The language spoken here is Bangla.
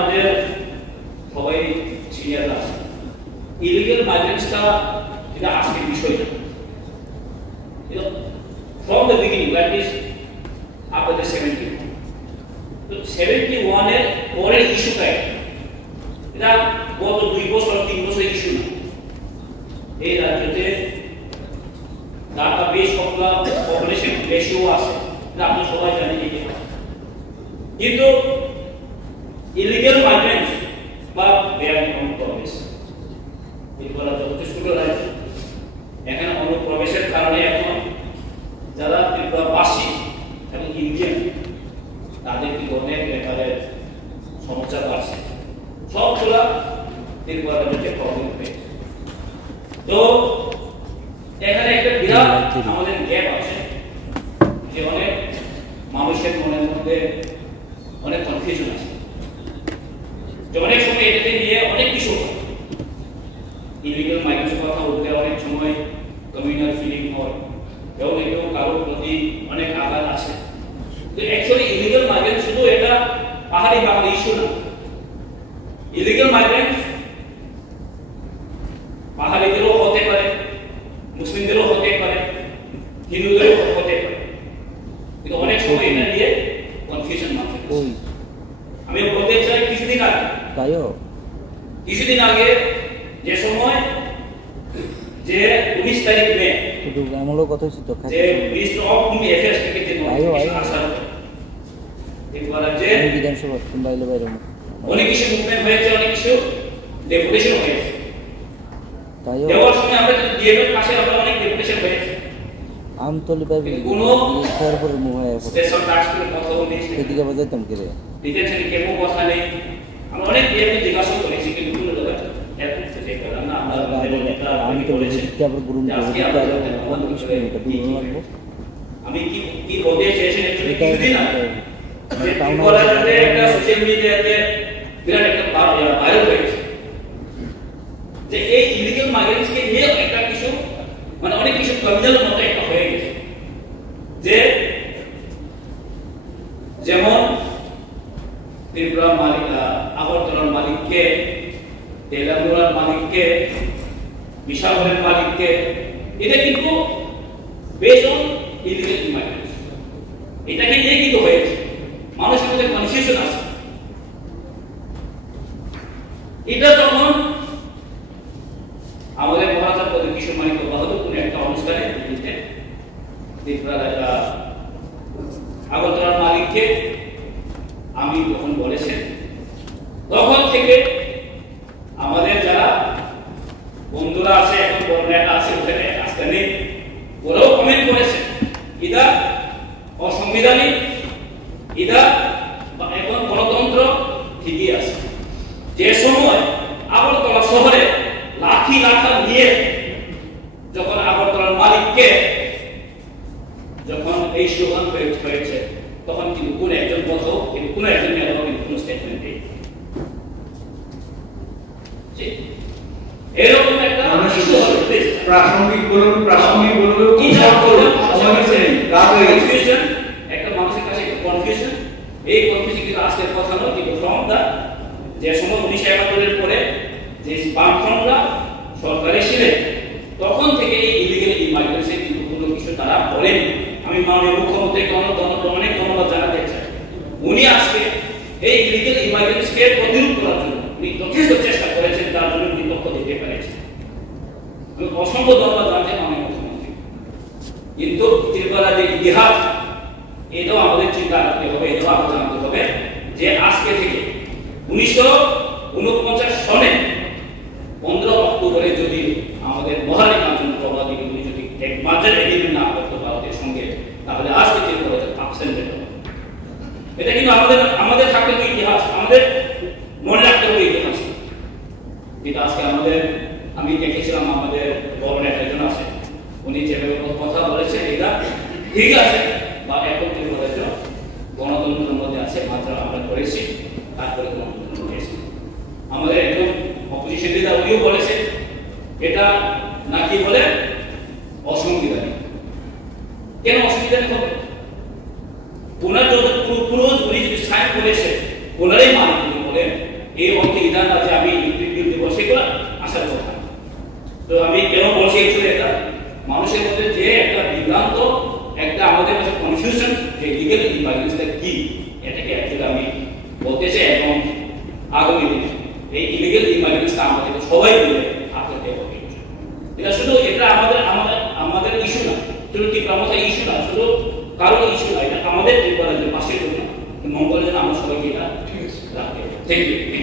আমাদের সবাই সিনিয়র আছে ইলিগাল মাইগ্রেন্টসটা এটা আজকের বিষয় না from the beginning that is after the 71 তো 71 এর পরের ইস্যুটা এটা গত 2 বছর 3 বছর ইস্যু না এই রাজ্যতে ডাটাবেস পপুলেশন রেশিও আছে এটা আমরা সবাই জানি কিন্তু ইলিগাল মাইগ্রেন্টস বা বেআইনি অনুপ্রবেশ এগুলো যথেষ্ট রয়েছে এখানে অনুপ্রবেশের কারণে এখন যারা ত্রিপুরাবাসী এবং ইন্ডিয়ান তাদের কিন্তু অনেক ব্যাপারে সমস্যা বাড়ছে সবগুলা ত্রিপুরা রাজ্যে প্রবলেম হয়েছে তো এখানে একটা বিরাট আমাদের গ্যাপ আছে যে অনেক মানুষের মনের মধ্যে অনেক কনফিউশন আছে যে অনেক সময় এটাকে নিয়ে অনেক কিছু ইলিগাল মাইগ্রেশনের কথা উঠলে অনেক সময় কমিউনাল ফিলিং হয় এবং এটাও কারোর প্রতি অনেক আঘাত আছে তো অ্যাকচুয়ালি ইলিগাল মাইগ্রেন্ট শুধু এটা পাহাড়ি বাঙালি ইস্যু না ইলিগাল মাইগ্রেন্ট পাহাড়িদেরও হতে পারে মুসলিমদেরও হতে পারে হিন্দুদেরও হতে পারে কিন্তু অনেক সময় এটা নিয়ে কনফিউশন মাঝে আমি বলতে চাই কিছুদিন আগে যে সময় যে 19 তারিখ মে আমলো কথা হচ্ছে তো যে মিনিস্টার অফ হোম অ্যাফেয়ার্স থেকে যে নোটিফিকেশন আসা একবার যে বিধানসভা বাইরে বাইরে অনেক কিছু মুভমেন্ট হয়েছে অনেক কিছু ডেপুটেশন হয়েছে তাইও দেওয়ার সময় আমরা ডিএমের কাছে আমরা অনেক ডেপুটেশন হয়েছে আমতলি পাবি কোনো তারপরে মুভায় স্টেশন টাস্ক করে কথা বলেছি এদিকে বাজাইতাম কি রে ডিটেনশনে কেমন কথা নেই আমরা অনেক ডিএমকে জিজ্ঞাসা করেছি কিন্তু কোনো লোক এখন যে কথা না আমরা আমি তো বলেছি তারপর গুরুম কোন বিষয় এটা দুই লাগবে আমি কি বলতে চেয়েছি একটু কিছুদিন আগে ত্রিপুরাতে একটা সোশ্যাল মিডিয়াতে বিরাট একটা ভাইরাল হয়েছে যে এই ইলিগাল মাইগ্রেন্টসকে নিয়ে একটা কিছু মানে অনেক কিছু কমিউনাল মতো একটা হয়ে গেছে যে যেমন ত্রিপুরা মালিক আগরতলার মালিককে তেলাঙ্গানার মালিককে বিশালের মালিককে এটা কিন্তু বেসড অন ইলিগাল মাইগ্রেন্টস এটাকে নিয়ে কিন্তু হয়েছে মানুষের মধ্যে কনফিউশন আছে এটা যখন আমাদের মহারাজা পদে কিশোর মানিক বাহাদুর কোন একটা অনুষ্ঠানে দিতে ত্রিপুরা আগরতলার মালিককে আমি যখন বলেছেন তখন থেকে আমাদের যারা বন্ধুরা আছে এখন বড় নেতা আছে ওখানে আজকে নেই ওরাও কমেন্ট করেছেন ইদা অসাংবিধানিক ইদা এখন গণতন্ত্র ঠিকই আছে যে সময় আগরতলা শহরে লাঠি লাঠা নিয়ে যখন আগরতলার মালিককে যখন এই স্লোগান হয়েছে তখন কিন্তু কোন একজন কোথাও কিন্তু কোন একজন নেতাও কিন্তু কোন স্টেটমেন্ট নেই এরকম একটা প্রাসঙ্গিক বলুন কনফিউশন একটা মানুষের কাছে কনফিউশন এই কনফিউশন কিন্তু আজকের কথা নয় কিন্তু ফ্রম দা যে সময় 1971 এর পরে যে বামফ্রন্টরা সরকারে ছিলেন তখন থেকে এই ইলিগাল ইমাইগ্রেশন কিন্তু কোনো কিছু তারা বলেন আমি মাননীয় মুখ্যমন্ত্রীকে অনেক ধন্যবাদ জানাতে চাই উনি আজকে এই ইলিগাল ইমাইগ্রেশনকে প্রতিরোধ করার জন্য উনি যথেষ্ট চেষ্টা করেছেন তার জন্য উনি লক্ষ্য দিতে পেরেছেন আমি অসংখ্য ধন্যবাদ জানাতে মাননীয় মুখ্যমন্ত্রী কিন্তু ত্রিপুরার যে ইতিহাস এটাও আমাদের চিন্তা রাখতে হবে এটাও আমাদের জানতে হবে যে আজকে থেকে 1949 সনে 15 অক্টোবরে যদি আমাদের মহারানী কাঞ্চনপ্রভা দেবী যদি এক মার্জার এগ্রিমেন্ট না করতে ভারতের সঙ্গে তাহলে আজকে ত্রিপুরা অ্যাবসেন্ট হবে এটা কিন্তু আমাদের থাকতে হবে ইতিহাস আমাদের মনে রাখতে হবে ইতিহাস যেটা আজকে আমাদের আমি দেখেছিলাম আমাদের গভর্নমেন্ট একজন আছে উনি যেভাবে কথা বলেছেন এটা ঠিক আছে বা এখন ত্রিপুরা গণতন্ত্রের মধ্যে আছে মাত্র আমরা করেছি তারপরে গণতন্ত্র হয়েছে আমাদের একজন অপোজিশন লিডার উনিও বলেছেন এটা নাকি বলে অসাংবিধানিক কেন অসাংবিধানিক হবে ওনার যত পুরো উনি যদি সাইন করেছে ওনারাই মালিক বলে এই অর্থে ইদান আছে আমি ইলেকট্রিক দেবো সেগুলো আসার কথা। তো আমি কেন বলছি অ্যাকচুয়ালি এটা মানুষের মধ্যে যে একটা বিভ্রান্ত একটা আমাদের কাছে কনফিউশন যে লিগ্যাল ইমার্জেন্সিটা কি এটাকে অ্যাকচুয়ালি আমি বলতে চাই এবং আগামী দিনে এই ইলিগ্যাল ইমার্জেন্সিটা আমাদের সবাই মিলে আটকাতে হবে। এটা শুধু এটা আমাদের ইস্যু না, শুধু টিপ্রামতা ইস্যু না, শুধু কারো ইস্যু না, এটা আমাদের ত্রিপুরার পাশের জন্য মঙ্গলের জন্য আমরা সবাইকে এটা রাখতে হবে। Thank you.